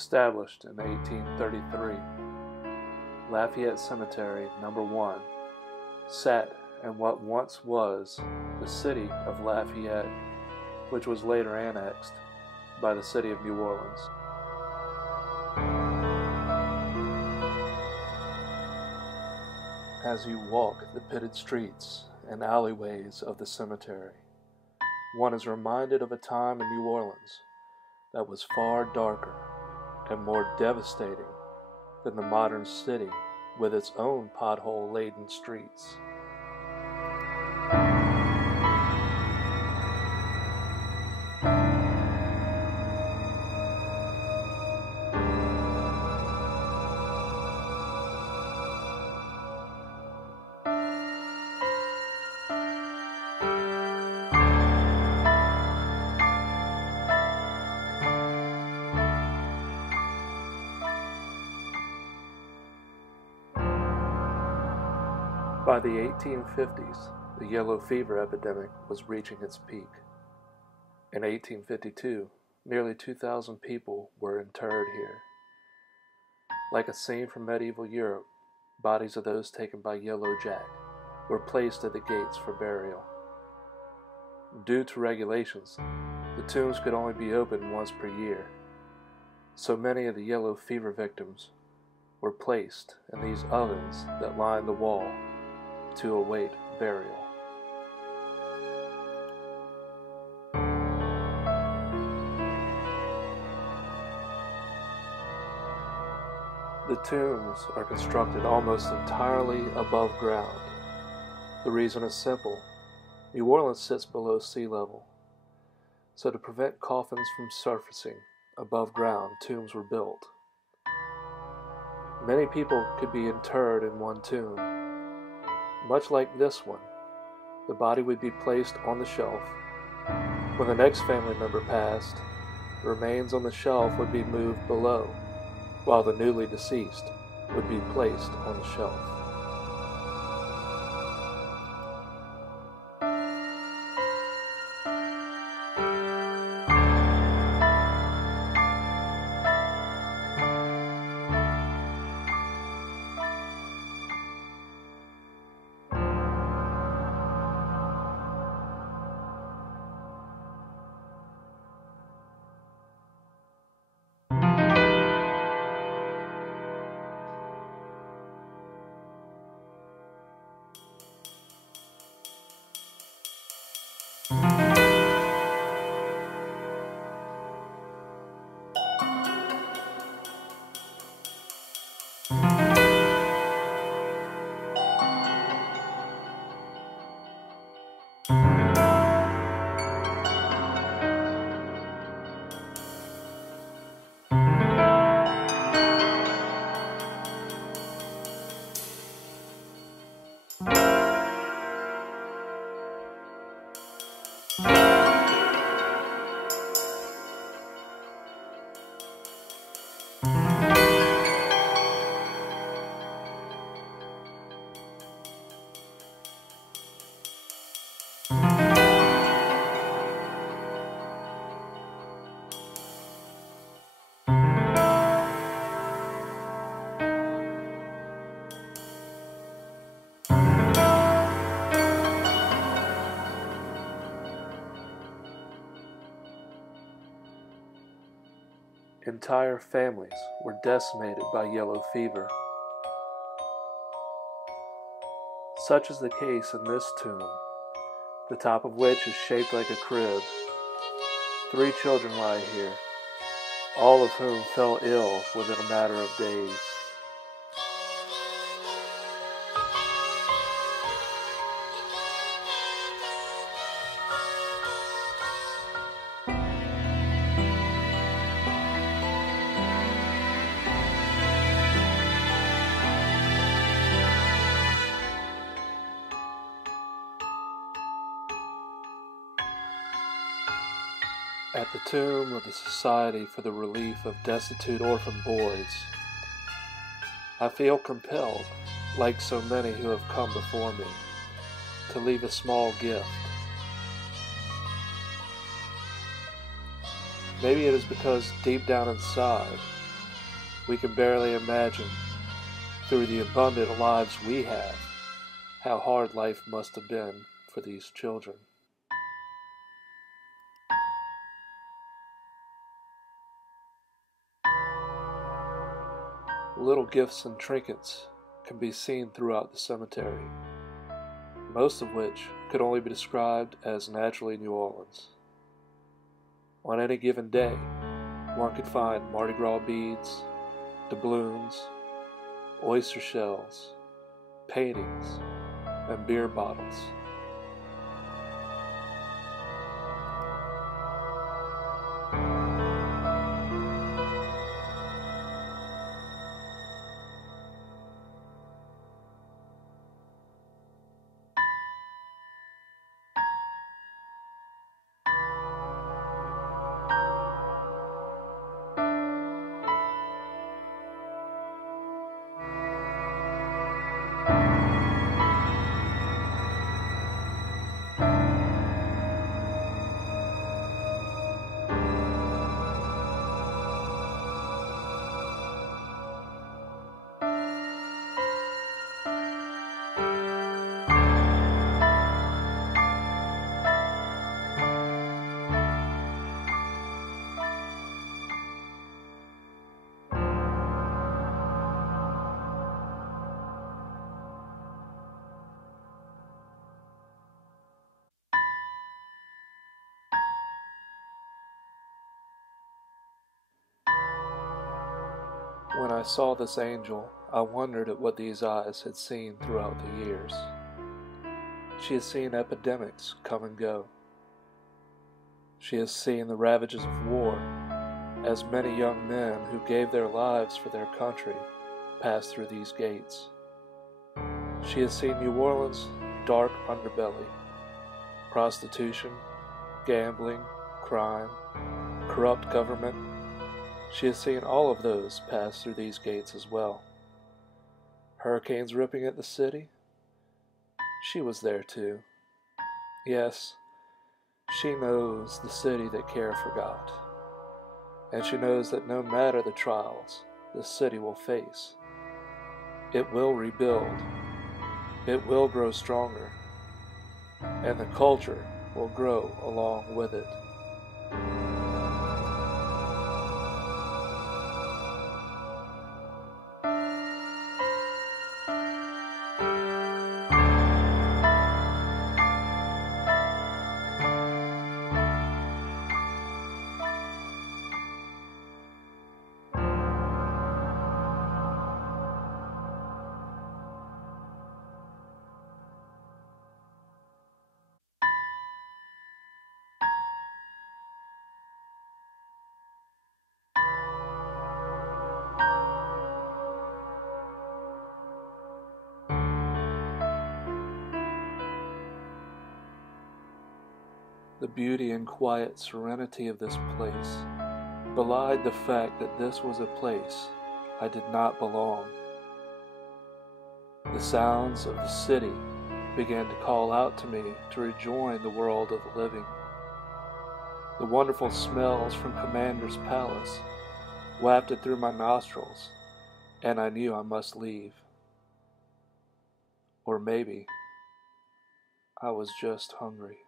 Established in 1833, Lafayette Cemetery No. 1 sat in what once was the city of Lafayette, which was later annexed by the city of New Orleans. As you walk the pitted streets and alleyways of the cemetery, one is reminded of a time in New Orleans that was far darker and more devastating than the modern city with its own pothole-laden streets. By the 1850s, the yellow fever epidemic was reaching its peak. In 1852, nearly 2,000 people were interred here. Like a scene from medieval Europe, bodies of those taken by Yellow Jack were placed at the gates for burial. Due to regulations, the tombs could only be opened once per year, so many of the yellow fever victims were placed in these ovens that lined the wall to await burial. The tombs are constructed almost entirely above ground. The reason is simple. New Orleans sits below sea level, so to prevent coffins from surfacing above ground, tombs were built. Many people could be interred in one tomb. Much like this one, the body would be placed on the shelf. When the next family member passed, the remains on the shelf would be moved below, while the newly deceased would be placed on the shelf. Entire families were decimated by yellow fever. Such is the case in this tomb, the top of which is shaped like a crib. 3 children lie here, all of whom fell ill within a matter of days. At the tomb of the Society for the Relief of Destitute Orphan Boys, I feel compelled, like so many who have come before me, to leave a small gift. Maybe it is because deep down inside, We can barely imagine, through the abundant lives we have, how hard life must have been for these children. Little gifts and trinkets can be seen throughout the cemetery, most of which could only be described as naturally New Orleans. On any given day, one could find Mardi Gras beads, doubloons, oyster shells, paintings, and beer bottles. When I saw this angel, I wondered at what these eyes had seen throughout the years. She has seen epidemics come and go. She has seen the ravages of war, as many young men who gave their lives for their country passed through these gates. She has seen New Orleans' dark underbelly, prostitution, gambling, crime, corrupt government. She has seen all of those pass through these gates as well. Hurricanes ripping at the city? She was there too. Yes, she knows the city that care forgot. And she knows that no matter the trials the city will face, it will rebuild, it will grow stronger, and the culture will grow along with it. The beauty and quiet serenity of this place belied the fact that this was a place I did not belong. The sounds of the city began to call out to me to rejoin the world of the living. The wonderful smells from Commander's Palace wafted through my nostrils, and I knew I must leave. Or maybe I was just hungry.